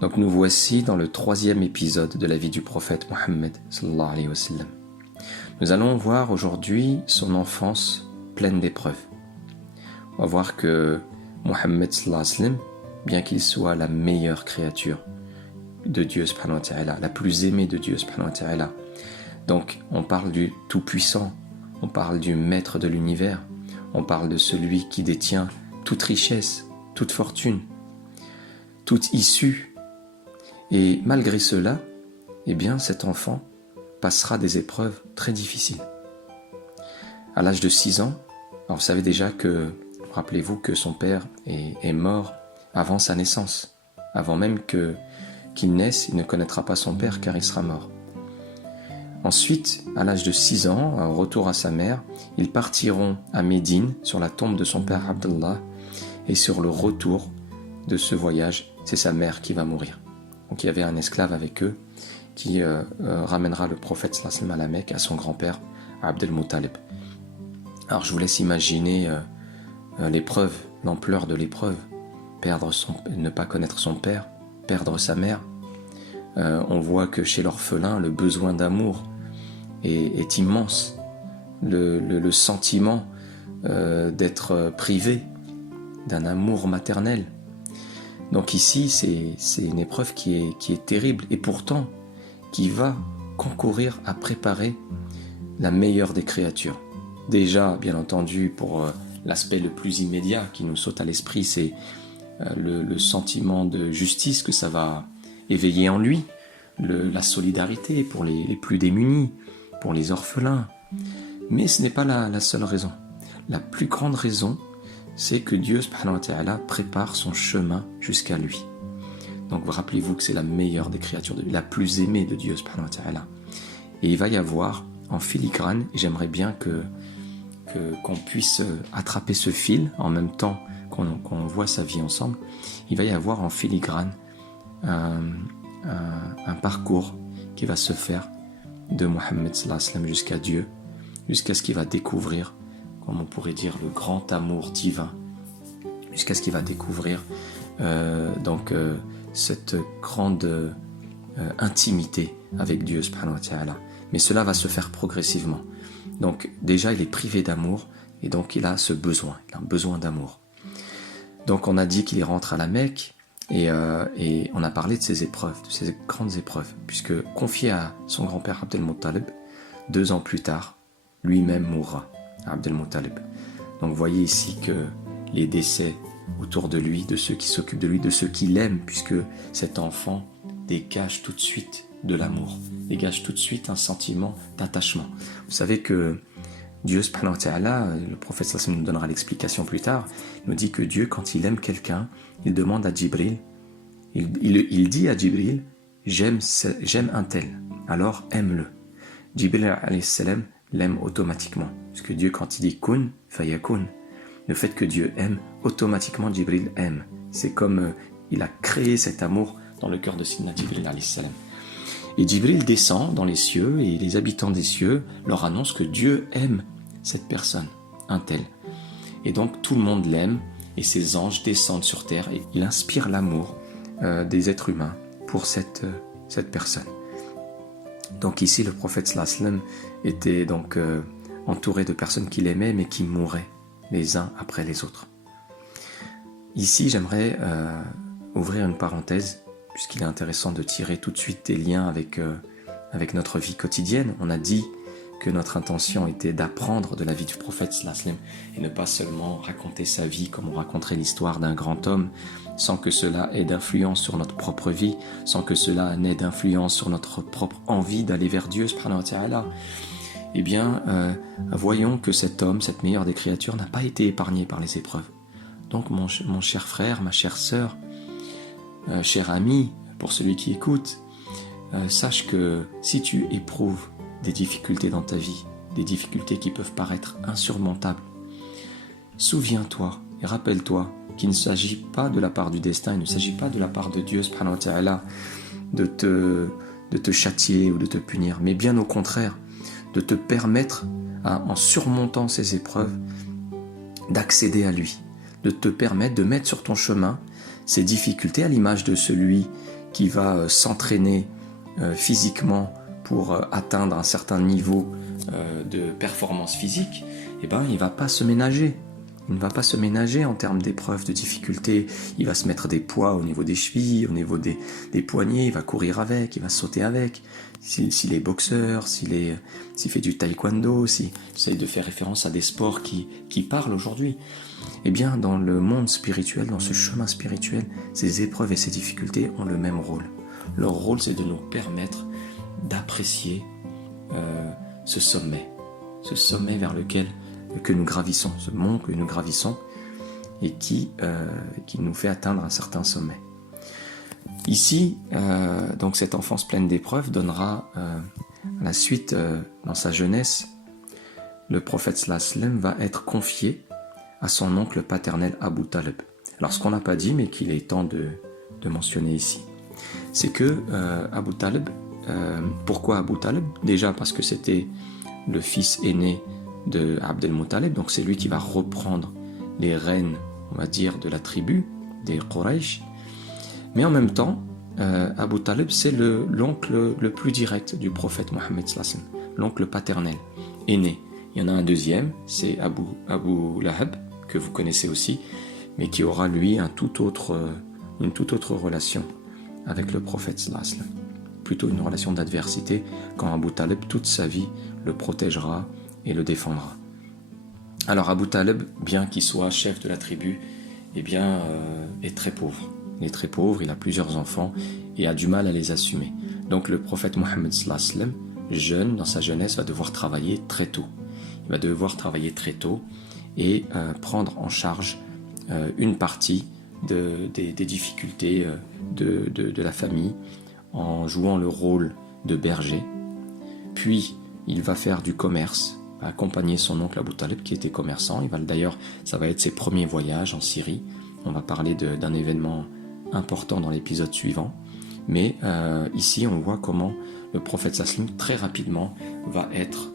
Donc nous voici dans le 3e épisode de la vie du prophète Mohammed sallallahu alayhi wa sallam. Nous allons voir aujourd'hui son enfance pleine d'épreuves. On va voir que Mohammed sallallahu alayhi wa sallam, bien qu'il soit la meilleure créature de Dieu subhanahu wa ta'ala, la plus aimée de Dieu subhanahu wa ta'ala, donc on parle du Tout-Puissant, on parle du Maître de l'univers, on parle de celui qui détient toute richesse, toute fortune, toute issue. Et malgré cela, eh bien, cet enfant passera des épreuves très difficiles. À l'âge de 6 ans, alors vous savez déjà que, rappelez-vous que son père est mort avant sa naissance. Avant même qu'il naisse, il ne connaîtra pas son père car il sera mort. Ensuite, à l'âge de 6 ans, au retour à sa mère, ils partiront à Médine sur la tombe de son père Abdallah. Et sur le retour de ce voyage, c'est sa mère qui va mourir. Donc il y avait un esclave avec eux qui ramènera le prophète sallallahu alayhi wa sallam à la Mecque à son grand-père Abd al-Muttalib. Alors je vous laisse imaginer l'épreuve, l'ampleur de l'épreuve. Ne pas connaître son père, perdre sa mère. On voit que chez l'orphelin, le besoin d'amour est immense. Le sentiment d'être privé d'un amour maternel. Donc ici, c'est une épreuve qui est terrible et pourtant qui va concourir à préparer la meilleure des créatures. Déjà, bien entendu, pour l'aspect le plus immédiat qui nous saute à l'esprit, c'est le sentiment de justice que ça va éveiller en lui, la solidarité pour les plus démunis, pour les orphelins. Mais ce n'est pas la seule raison. La plus grande raison, c'est que Dieu subhanahu wa ta'ala prépare son chemin jusqu'à lui. Donc rappelez-vous que c'est la meilleure des créatures, la plus aimée de Dieu subhanahu wa ta'ala. Et il va y avoir en filigrane, et j'aimerais bien qu'on puisse attraper ce fil en même temps qu'on voit sa vie ensemble, il va y avoir en filigrane un parcours qui va se faire de Mohammed sallallahu alayhi wa sallam jusqu'à Dieu, jusqu'à ce qu'il va découvrir, comme on pourrait dire, le grand amour divin, jusqu'à ce qu'il va découvrir cette grande intimité avec Dieu subhanahu wa ta'ala. Mais cela va se faire progressivement. Donc déjà il est privé d'amour et donc il a ce besoin, il a un besoin d'amour. Donc on a dit qu'il rentre à la Mecque et on a parlé de ces épreuves, de ces grandes épreuves, puisque confié à son grand-père Abd al-Muttalib, 2 ans plus tard, lui-même mourra. Abd al-Muttalib. Donc vous voyez ici que les décès autour de lui, de ceux qui s'occupent de lui, de ceux qui l'aiment, puisque cet enfant dégage tout de suite de l'amour, dégage tout de suite un sentiment d'attachement. Vous savez que Dieu subhanahu wa ta'ala, le prophète sallallahu alayhi wa sallam nous donnera l'explication plus tard, nous dit que Dieu, quand il aime quelqu'un, il demande à Djibril, il dit à Djibril, j'aime un tel, alors aime-le. Djibril alayhi salam l'aime automatiquement. Parce que Dieu, quand il dit kun, fayakun, le fait que Dieu aime, automatiquement Djibril aime. C'est comme il a créé cet amour dans le cœur de Sidna Djibril alayhi salam. Et Djibril descend dans les cieux et les habitants des cieux leur annoncent que Dieu aime cette personne, un tel. Et donc tout le monde l'aime et ses anges descendent sur terre et il inspire l'amour des êtres humains pour cette personne. Donc ici le prophète sallallahu alayhi wa sallam était donc entouré de personnes qu'il aimait mais qui mouraient les uns après les autres. Ici j'aimerais ouvrir une parenthèse puisqu'il est intéressant de tirer tout de suite des liens avec notre vie quotidienne. On a dit que notre intention était d'apprendre de la vie du prophète sallallahu alayhi wa sallam et ne pas seulement raconter sa vie comme on raconterait l'histoire d'un grand homme sans que cela ait d'influence sur notre propre vie, sans que cela n'ait d'influence sur notre propre envie d'aller vers Dieu subhanahu wa ta'ala. Eh bien, voyons que cet homme, cette meilleure des créatures, n'a pas été épargné par les épreuves. Donc mon cher frère, ma chère sœur, cher ami, pour celui qui écoute, sache que si tu éprouves des difficultés dans ta vie, des difficultés qui peuvent paraître insurmontables, souviens-toi et rappelle-toi qu'il ne s'agit pas de la part du destin, il ne s'agit pas de la part de Dieu subhanahu wa ta'ala de te châtier ou de te punir, mais bien au contraire, de te permettre, en surmontant ces épreuves, d'accéder à lui, de te permettre de mettre sur ton chemin ces difficultés, à l'image de celui qui va s'entraîner physiquement pour atteindre un certain niveau de performance physique. Eh ben, il ne va pas se ménager. Il ne va pas se ménager en termes d'épreuves, de difficultés. Il va se mettre des poids au niveau des chevilles, au niveau des poignets. Il va courir avec, il va sauter avec. S'il est boxeur, s'il fait du taekwondo, s'il essaie de faire référence à des sports qui parlent aujourd'hui. Eh bien, dans le monde spirituel, dans ce chemin spirituel, ces épreuves et ces difficultés ont le même rôle. Leur rôle, c'est de nous permettre d'apprécier ce sommet vers lequel que nous gravissons, ce mont que nous gravissons et qui nous fait atteindre un certain sommet. Ici, donc cette enfance pleine d'épreuves donnera à la suite, dans sa jeunesse, le prophète sallallahu alayhi wa sallam va être confié à son oncle paternel Abu Talib. Alors ce qu'on n'a pas dit, mais qu'il est temps de mentionner ici, c'est que Abu Talib, pourquoi Abu Talib ? Déjà parce que c'était le fils aîné de Abd al-Muttalib, donc c'est lui qui va reprendre les rênes, on va dire, de la tribu des Quraysh. Mais en même temps, Abu Talib, c'est l'oncle le plus direct du prophète Mohammed sallallahu alayhi wa sallam, l'oncle paternel, aîné. Il y en a un deuxième, c'est Abu Lahab, que vous connaissez aussi, mais qui aura lui une toute autre relation avec le prophète sallallahu alayhi wa sallam. Plutôt une relation d'adversité, quand Abu Talib, toute sa vie, le protégera et le défendra. Alors Abu Talib, bien qu'il soit chef de la tribu, est très pauvre. Il est très pauvre, il a plusieurs enfants et a du mal à les assumer. Donc le prophète Mohammed sallallahu alayhi wa sallam, jeune, dans sa jeunesse, va devoir travailler très tôt. Il va devoir travailler très tôt et prendre en charge une partie des difficultés de la famille en jouant le rôle de berger. Puis il va faire du commerce, va accompagner son oncle Abu Talib qui était commerçant. D'ailleurs, ça va être ses premiers voyages en Syrie. On va parler d'un événement important dans l'épisode suivant. Mais ici, on voit comment le prophète sallallahu alayhi wa sallam, très rapidement, va être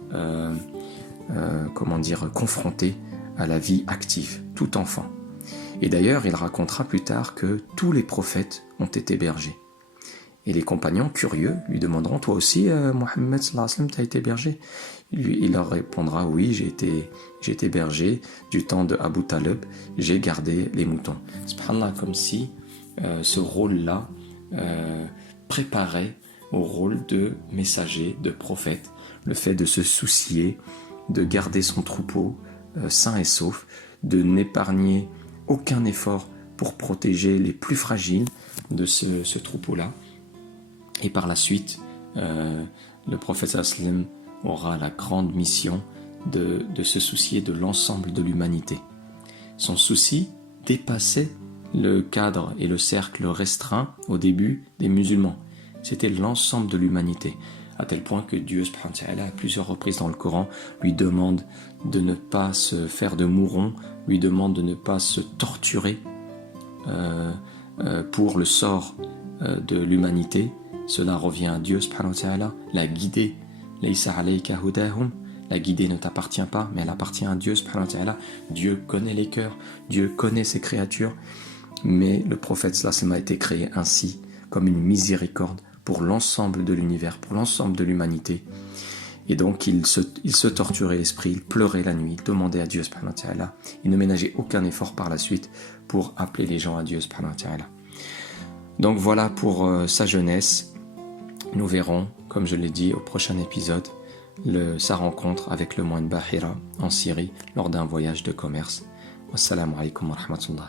confronté à la vie active, tout enfant. Et d'ailleurs, il racontera plus tard que tous les prophètes ont été bergers. Et les compagnons, curieux, lui demanderont « Toi aussi, Mohammed sallallahu alayhi wa sallam, tu as été berger ?» Il leur répondra « Oui, j'ai été berger du temps de Abu Talib, j'ai gardé les moutons. » Subhanallah, comme si ce rôle-là préparait au rôle de messager, de prophète, le fait de se soucier, de garder son troupeau sain et sauf, de n'épargner aucun effort pour protéger les plus fragiles de ce troupeau-là. Et par la suite, le prophète sallallahu alayhi wa sallam aura la grande mission de se soucier de l'ensemble de l'humanité. Son souci dépassait le cadre et le cercle restreint au début des musulmans. C'était l'ensemble de l'humanité, à tel point que Dieu subhanahu wa ta'ala, à plusieurs reprises dans le Coran, lui demande de ne pas se faire de mouron, lui demande de ne pas se torturer pour le sort de l'humanité. Cela revient à Dieu subhanahu wa ta'ala, la guider. Laysa alayka hudahum, la guider ne t'appartient pas, mais elle appartient à Dieu subhanahu wa ta'ala. Dieu connaît les cœurs, Dieu connaît ses créatures, mais le prophète sallallahu alayhi wa sallam a été créé ainsi, comme une miséricorde pour l'ensemble de l'univers, pour l'ensemble de l'humanité. Et donc il se torturait l'esprit, il pleurait la nuit, il demandait à Dieu subhanahu wa ta'ala. Il ne ménageait aucun effort par la suite pour appeler les gens à Dieu subhanahu wa ta'ala. Donc voilà pour sa jeunesse. Nous verrons, comme je l'ai dit au prochain épisode, sa rencontre avec le moine Bahira en Syrie lors d'un voyage de commerce. Wassalamu alaikum wa rahmatullah.